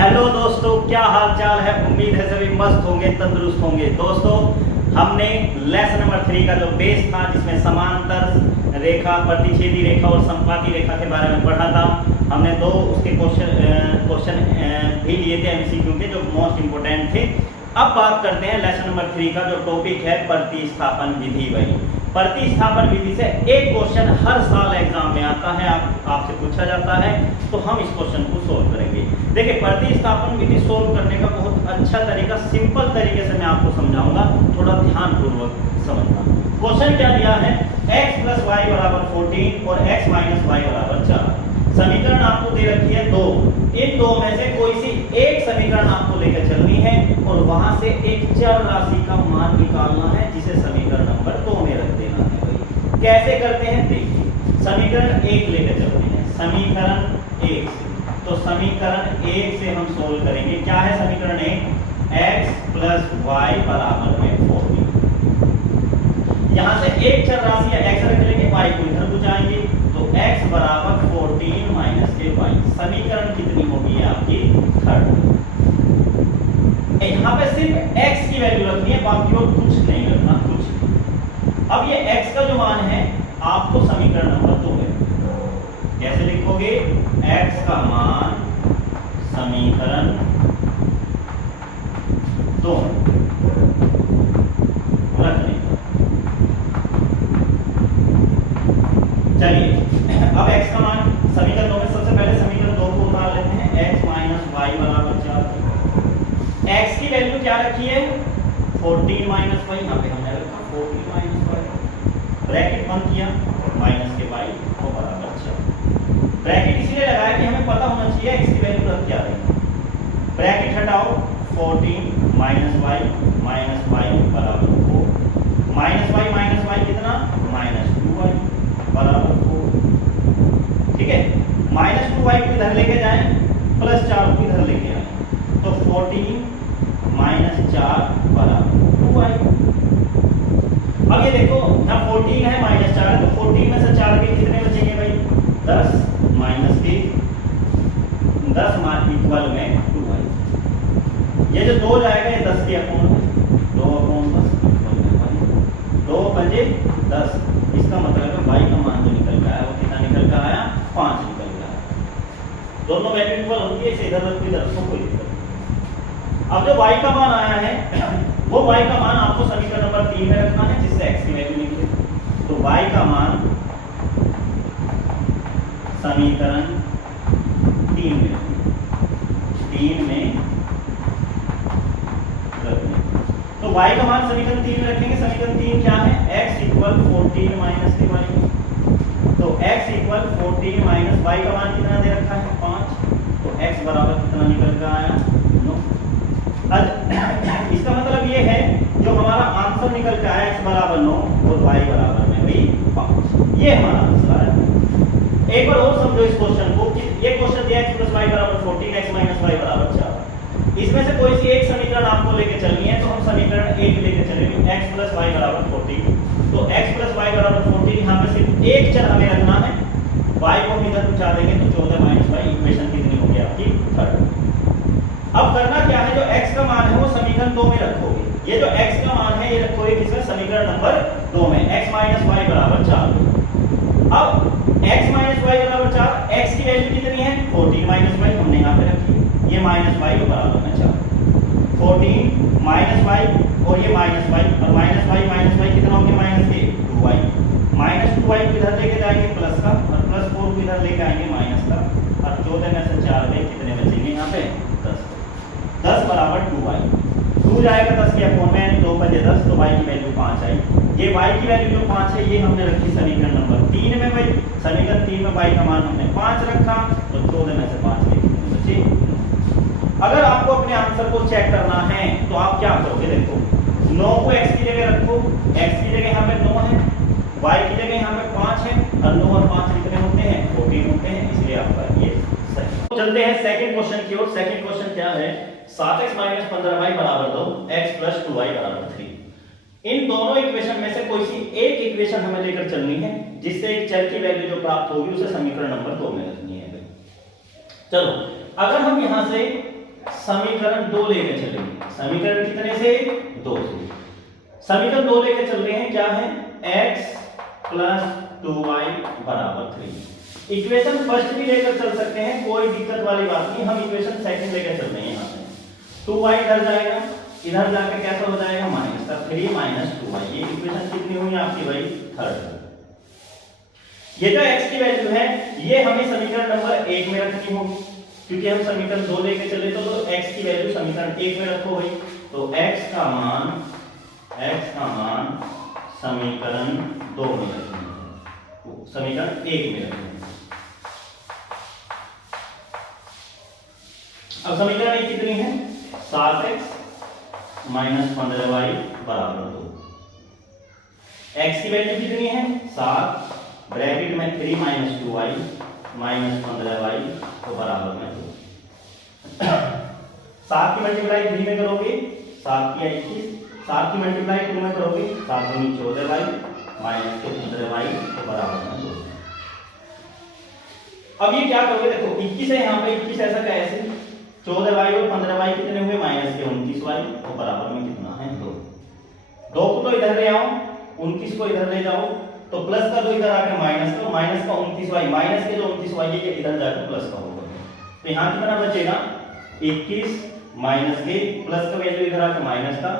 Hello दोस्तों, क्या हाल चाल है। उम्मीद है सभी मस्त होंगे, तंदुरुस्त होंगे। दोस्तों, हमने लेसन नंबर 3 का जो बेस था, जिसमें समांतर रेखा, प्रतिच्छेदी रेखा और समपाती रेखा के बारे में पढ़ा था। हमने दो उसके क्वेश्चन भी लिए थे एमसीक्यू के, जो मोस्ट इंपोर्टेंट थे। अब बात करते हैं लेसन नंबर 3 का, जो टॉपिक है प्रतिस्थापन विधि। वही प्रतिस्थापन विधि से एक क्वेश्चन हर साल एग्जाम में आता है, आपसे पूछा जाता है, तो हम इस क्वेश्चन को सोल्व करेंगे। देखिए, प्रतिस्थापन विधि सोल्व करने का बहुत अच्छा तरीका, सिंपल तरीके से मैं आपको समझाऊंगा, थोड़ा ध्यान पूर्वक समझना। क्वेश्चन क्या दिया है, x + y = 14 और x - y = 4। समीकरण आपको दे रखी है दो। इन दो में से कोई सी एक समीकरण आपको लेकर चलनी है और वहां से एक चर राशि का मान निकालना है, जिसे समीकरण नंबर 2 में रख देना है। भाई कैसे करते हैं, देखिए। समीकरण 1 लेकर चलते हैं, समीकरण 1 से। तो समीकरण 1 से हम सोल्व करेंगे। क्या है समीकरण 1? x + y = 14। यहां से एक चर राशि है x रख लेंगे, y को इधर बुझाएंगे, तो x = 14 - y। समीकरण कितनी होगी आपकी? 3rd। यहाँ पे सिर्फ x की वैल्यू रखनी है, बाकी और कुछ नहीं रखना, कुछ नहीं। अब ये x का जो मान है, आपको समीकरण नंबर 2 में कैसे लिखोगे? x का मान समीकरण 2 रख लेंगे। चलिए, अब x का मान समीकरण 2 में, सबसे पहले समीकरण 2 को उतार लेते हैं। x - y = 4। x की वैल्यू क्या रखी है? 14 - y। यहाँ पे हमने रखा 14 - y, ब्रैकेट बंद किया, माइनस के y को बराबर 4। ब्रैकेट इसलिए लगाया कि हमें पता होना चाहिए x की वैल्यू रख क्या रही है। ब्रैकेट हटाओ, 14 - y - y = 4, -y - y कितना? -2y = 4। ठीक है, -2y को इधर लेके जाएं, +4 को इधर लेके आए, तो 14 - 4 = 2y। अब ये देखो, यहाँ 14 है, -4 है, तो 14 में से 4 के कितने बचेंगे भाई? 10 - के 10 मान इक्वल में 2y। ये जो 2 जाएगा, ये 10 के अपोन में, 2/10 इक्वल में 2 × 10। इसका मतलब है y का मान जो निकल का आया, वो कितना निकल का आया? 5 निकल का आया। दोनों वैल्यू इक्वल होती है, इसे इधर रख, इधर रखो, कोई दिक्कत नहीं। अब जो y का मान आया है, वो y का मान आपको समीकरण नंबर 3 में रखना है, जिससे x की वैल्यू निकले। तो y का मान समीकरण 3 में रखने। तो y का मान समीकरण 3 में रखेंगे। समीकरण 3 क्या है? x = 14 - के y। तो x = 14 - y का मान कितना दे रखा है? 5। तो x बराबर कितना निकल कर आया? 9। इसका मतलब ये है, जो हमारा आंसर निकल के आया, x = 9 और y बराबर में भी 5। ये हमारा आंसर है। एक बार और समझो इस क्वेश्चन को, कि ये क्वेश्चन दिया x + y = 14, x - y = 4। इसमें से कोई सी एक समीकरण आपको लेके चलनी है, तो हम समीकरण 1 लेके चलेंगे, x + y = 14। तो x + y = 14, यहाँ पे सिर्फ एक चर हमें रखना है, y को हम इधर पहुंचा देंगे, तो 14 - y। इक्वेशन कितनी होगी आपकी? 3rd। अब करना क्या है, जो x का मान है वो समीकरण 2 में रखोगे। ये जो x का मान है, ये रखोगे किसमें? समीकरण नंबर 2 में, x - y = 4। अब x - y = 4, x की वैल्यू कितनी है? 14 - y, हमने यहाँ पे रखी, ये -y के बराबर में 4। 14 - y और ये -y, और -y कितना हो गया? -के 2y। -2y को इधर लेके जाएंगे प्लस का, और +4 को इधर लेके आएंगे माइनस का, और 14 में से 4 में कितने बचेंगे? यहाँ पे 10 = 2y। 2 जाएगा 10 के अपोन में, 2 × 10, तो y की वैल्यू 5 आई। ये y की वैल्यू जो 5 है, ये हमने रखी समीकरण नंबर 3 में। भाई समीकरण 3 में y का मान हमने 5 रखा, तो 14 में से 5 के कितने बचे? अगर आपको अपने आंसर को चेक करना है, तो आप क्या करोगे? देखो, 9 को x की जगह रखो, x की जगह यहाँ पे 9 है, y की जगह यहाँ पे 5 है, और 9 और 5 कितने होते हैं? 14 होते हैं, इसलिए आपका ये सही। तो चलते हैं सेकंड क्वेश्चन की ओर। सेकंड क्वेश्चन क्या है? 7x - 15y = 2, x + 2y = 3। इन दोनों इक्वेशन में से कोई सी एक इक्वेशन हमें लेकर चलनी है, जिससे एक चर की वैल्यू जो प्राप्त होगी, उसे समीकरण नंबर 2 में रखनी है। चलो, अगर हम यहां से समीकरण 2 लेके चलेंगे। समीकरण कितने से? 2 से। समीकरण 2 लेके चल रहे हैं, क्या है? x प्लस 2y बराबर 3। इक्वेशन फर्स्ट भी लेकर चल सकते हैं, कोई दिक्कत वाली बात नहीं। हम इक्वेशन सेकंड लेकर चल रहे हैं। यहाँ से 2y इधर जाएगा, इधर जाकर कैसा हो जाएगा? माइनस का 3 माइनस 2y। ये इक्वेशन कितनी हुई आपकी भाई? थर्ड। ये जो x की वैल्यू है ये हमें समीकरण नंबर 1 में रखनी होगी, क्योंकि हम समीकरण 2 लेके चले तो x की वैल्यू समीकरण 1 में रखो भाई। तो x का मान समीकरण 2 में रखेंगे, समीकरण 1 में रखेंगे। अब समीकरण 1 कितनी है? 7x माइनस 15y बराबर 2। x की वैल्यू कितनी है? 7, ब्रैकेट में 3 माइनस 2y माइनस 15y तो बराबर में 2। 7 की मल्टीप्लाई 3 में करोगे 7 की 21, 7 की मल्टीप्लाई 2 में करोगे 7 दूनी 14y माइनस के 15y तो बराबर में 2। अब ये क्या करोगे? देखो 21 है यहाँ पे, 21 ऐसा का ऐसे, 14y और 15y कितने हुए? माइनस के 29y तो बराबर में कितना है? 2। 2 को तो इधर ले आओ, 29 को इधर ले जाओ तो प्लस का 2 इधर आके माइनस का 29y, माइनस के जो 29y है ये इधर जाकर प्लस का होगा। तो यहाँ कितना बचेगा? 21 माइनस के प्लस का वैल्यू इधर आके माइनस का,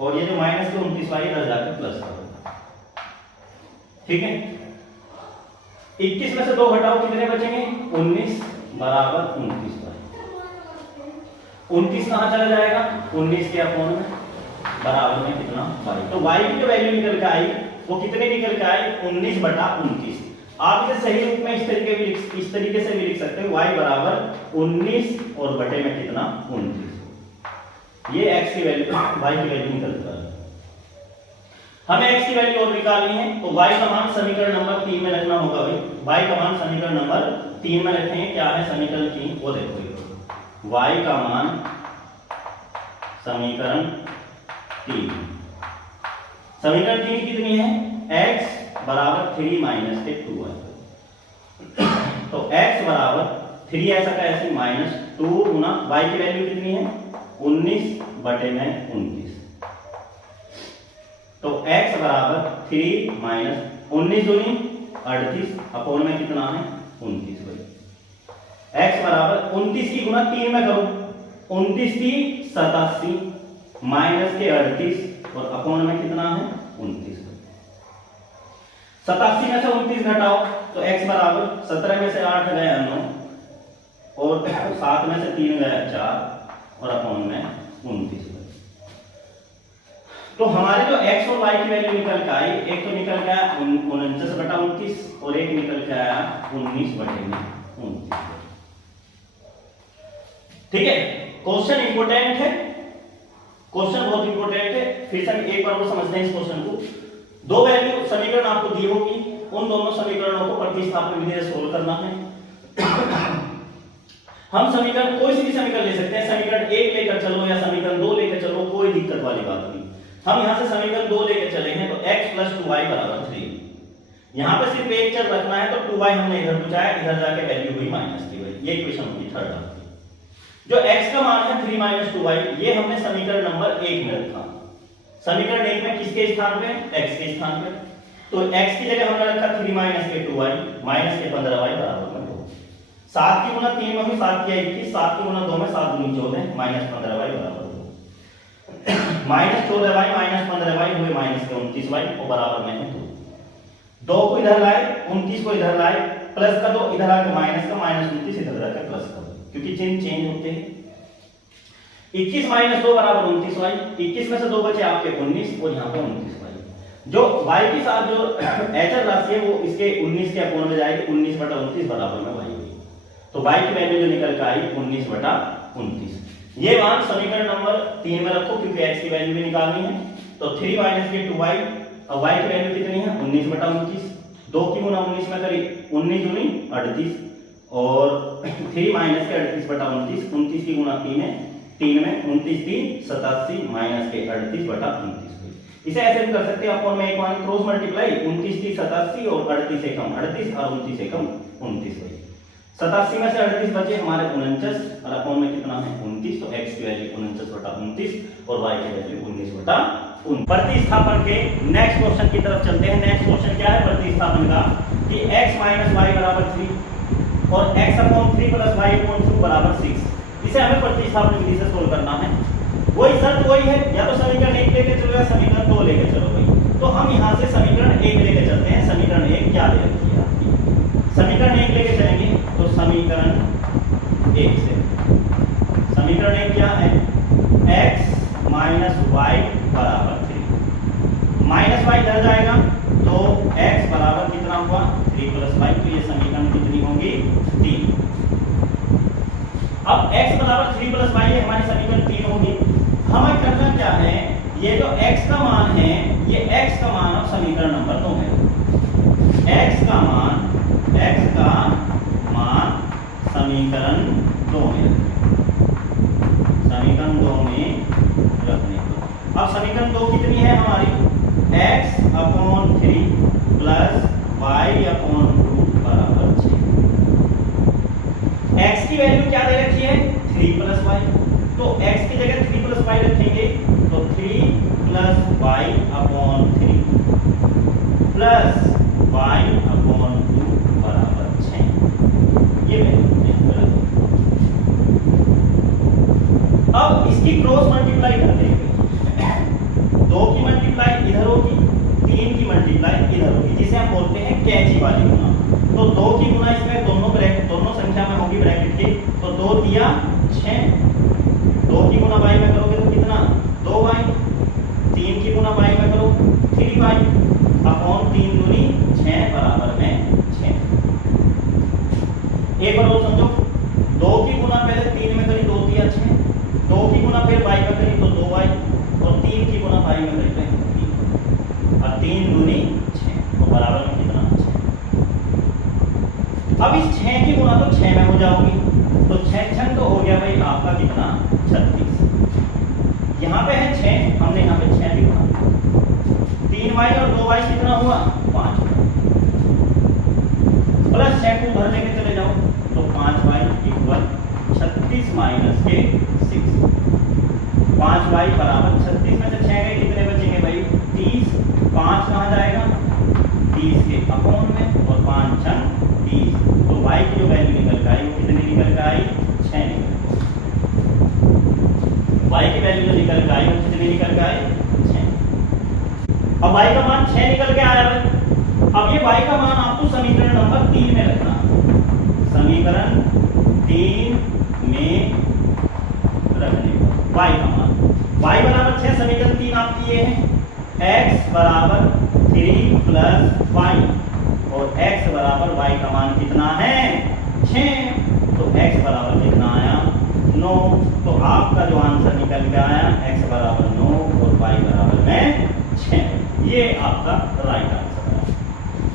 और ये जो माइनस के 29y इधर जाकर प्लस का होगा। ठीक है, 21 में से 2 घटाओ कितने बचेंगे? 19 बराबर 29y। 29 कहां चला जाएगा? 19 के अपॉन में बराबर में कितना? y। तो y की जो वैल्यू निकल के आई वो कितने निकल के आई? 19 बटा 29। आप इसे सही रूप में इस तरीके से भी लिख सकते हो, y बराबर 19 और बटे में कितना? 29। ये x की वैल्यू, y की वैल्यू निकलता है। हमें x की वैल्यू और निकालनी है तो y का मान समीकरण नंबर 3 में रखना होगा भाई। y का मान समीकरण नंबर 3 में रखेंगे। क्या है समीकरण 3? वो देखो y का मान समीकरण 3। समीकरण 3 कितनी है? x बराबर 3 माइनस के 2y। तो x बराबर 3 ऐसा का ऐसे माइनस 2 गुना y की वैल्यू कितनी है? 19 बटे में 29। तो x बराबर 3 माइनस 19 दूनी 38 अपॉन में कितना है? 29 भाई। x बराबर 29 की गुना 3 में करो, 29 की 87 माइनस के 38 और अपॉन में कितना है? 29। 87 में से 29 घटाओ तो x बराबर 17 में से 8 गया 9 और 7 में से 3 गया 4 और अपॉन में 29। तो हमारे जो x और y की वैल्यू निकल के आई, एक तो निकल के आया 49 बटा 29 और एक निकल के आया 19 बटे में 29। ठीक है, क्वेश्चन इंपोर्टेंट है, क्वेश्चन बहुत इंपोर्टेंट है। फिर से एक बार और समझते हैं इस क्वेश्चन को। दो वैल्यू समीकरण आपको दी होगी, उन दोनों समीकरणों को प्रतिस्थापन विधि से सोल्व करना है। हम समीकरण कोई सी भी समीकरण ले सकते हैं, समीकरण 1 लेकर चलो या समीकरण 2 लेकर चलो, कोई दिक्कत वाली बात नहीं। हम यहां से समीकरण 2 लेकर चले हैं तो x + 2y = 3। यहां पे सिर्फ एक चर रखना है तो 2y हमने इधर पहुंचाया, इधर जाके वैल्यू हुई माइनस की भाई। ये इक्वेशन होगी थर्ड आपकी। जो x का मान है 3 - 2y, ये हमने समीकरण नंबर 1 में रखा। समीकरण 1 में किसके स्थान पे? x के स्थान पे। तो x की जगह हमने रखा 3 - 2y माइनस के 15y बराबर में 2। 7 की गुना 3 में हुई 7 की 21, 7 की गुना 2 में 7 दूनी 14 माइनस 15y बराबर 2। माइनस 14y माइनस 15y हुए माइनस के 29y और बराबर में है 2। 2 को इधर लाए, 29 को इधर लाए, प्लस का 2 इधर आके माइनस का, माइनस 29 इधर जाके प्लस का, क्योंकि चिन्ह चेंज होते हैं। 21 - 2 बराबर 29y। 21 में से 2 बचे आपके 19 और यहाँ पे 29y। जो y के साथ जो अचर राशि है वो इसके 19 के अपॉन में जाएगी, 19/29 बराबर में y होगी। तो y की वैल्यू जो निकल के आई 19/29। ये मान समीकरण नंबर 3 में रखो, क्योंकि x की वैल्यू भी निकालनी है। तो 3 - 2y, अब y की वैल्यू कितनी है? 19/29। 2 की गुना 19 में करी 19 दूनी 38 और 3 - 38/29, 29 की गुना 3 है, 3 में 29 की 87 माइनस के 38/29। इसे ऐसे भी कर सकते हैं, अपॉन में एक मान क्रॉस मल्टीप्लाई, 29 की 87 और 38 से कम 38 और 29 से कम 29। 87 में से 38 बचे हमारे 49 और अपॉन में कितना है 29, तो x की वैल्यू 49/29 और y की वैल्यू 19/19। प्रतिस्थापन के नेक्स्ट क्वेश्चन की तरफ चलते हैं। नेक्स्ट क्वेश्चन क्या है प्रतिस्थापन का कि x - y = 3 और x/3 + y/2 = 6। इसे हमें प्रतिस्थापन विधि से सोल्व करना है। वही शर्त वही है, या तो समीकरण 1 लेके चलो या समीकरण 2 लेके चलो भाई। तो हम यहां से समीकरण 1 लेके चलते हैं। समीकरण 1 क्या दे रखी है आपकी? समीकरण 1 लेके चलेंगे तो समीकरण 1 से समीकरण 1 क्या है? x - y = 3 माइनस y इधर जाएगा तो x बराबर कितना हुआ 3 + y। तो ये समीकरण कितनी होगी 3। अब x बराबर 3 + y है हमारी समीकरण 3 होगी। हमें करना क्या है, ये जो x का मान है ये x का मान अब समीकरण नंबर 2 में x का मान समीकरण 2 में रखने को। अब समीकरण 2 कितनी है हमारी x/3 + y/2 = 6। x की वैल्यू क्या दे रखी है 3 + y, तो x की जगह 3 + y रखेंगे तो 3 + y/3 + y/2 = 6। ये वैल्यू अब इसकी क्रॉस मल्टीप्लाई कर देंगे। 2 की मल्टीप्लाई इधर होगी, 3 की मल्टीप्लाई इधर होगी, जिसे हम बोलते हैं कैंची वाली गुना। तो 2 की गुना इसमें दोनों संख्या में होगी ब्रैकेट के, तो 2 दिया 6। 2 की गुना y में करोगे तो कितना 2y। 3 की गुना y में करो 3y अपॉन 3 दूनी 6 बराबर में 6। एक बार और समझो, 2 की गुना पहले 3 में करी 2 दिया 6, 2 की गुना फिर y में करी तो 2y और 3 की गुना y में करी तो 3 और 3 दूनी 6 तो बराबर में कितना 6। अब इस 6 की गुना तो 6 में हो जाओगी तो 6 तो हो गया भाई आपका कितना 36। यहाँ पे है 6, हमने यहाँ पे 6 लिखा। 3y और 2y कितना हुआ 5 प्लस 6 को उधर लेके चले जाओ तो 5y = 36 - 6। 5y बराबर 36 में से 6 गए कितने बचेंगे भाई 30। 5 कहाँ जाएगा 30 के अपॉन में और 5 × 30 तो y की जो वैल्यू निकल के आई वो कितनी निकल के आई 6 निकल। y की वैल्यू जो निकल के आई वो कितनी निकल के आई 6। अब y का मान 6 निकल के आया भाई। अब ये y का मान आपको समीकरण नंबर 3 में रखना। समीकरण 3 में रखने को y का मान y बराबर 6। समीकरण 3 आपकी ये है x बराबर 3 + y और x बराबर y का मान कितना है 6। तो x बराबर कितना आया 9। तो आपका जो आंसर निकल के आया x बराबर 9 और y बराबर में 6। ये आपका राइट आंसर है।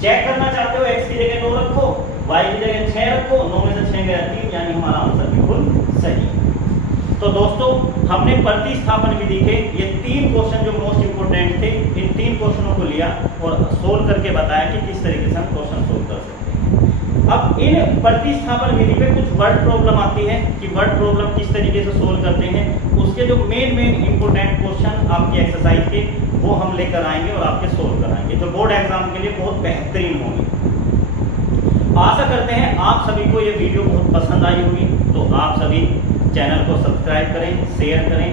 चेक करना चाहते हो x की जगह 9 रखो, y की जगह 6 रखो, 9 में से 6 गया 3, यानी हमारा आंसर बिल्कुल सही है। तो दोस्तों हमने प्रतिस्थापन विधि के ये 3 क्वेश्चन जो मोस्ट इंपोर्टेंट थे, इन 3 क्वेश्चनों को लिया और सोल्व करके बताया कि किस तरीके से हम क्वेश्चन सोल्व कर सकते हैं। अब इन प्रतिस्थापन विधि पे कुछ वर्ड प्रॉब्लम आती है कि वर्ड प्रॉब्लम किस तरीके से सोल्व करते हैं। उसके जो मेन इंपोर्टेंट क्वेश्चन आपकी एक्सरसाइज के वो हम लेकर आएंगे और आपके सोल्व कराएंगे, जो बोर्ड एग्जाम के लिए बहुत बेहतरीन होंगे। आशा करते हैं आप सभी को ये वीडियो बहुत पसंद आई होगी। तो आप सभी चैनल को सब्सक्राइब करें, शेयर करें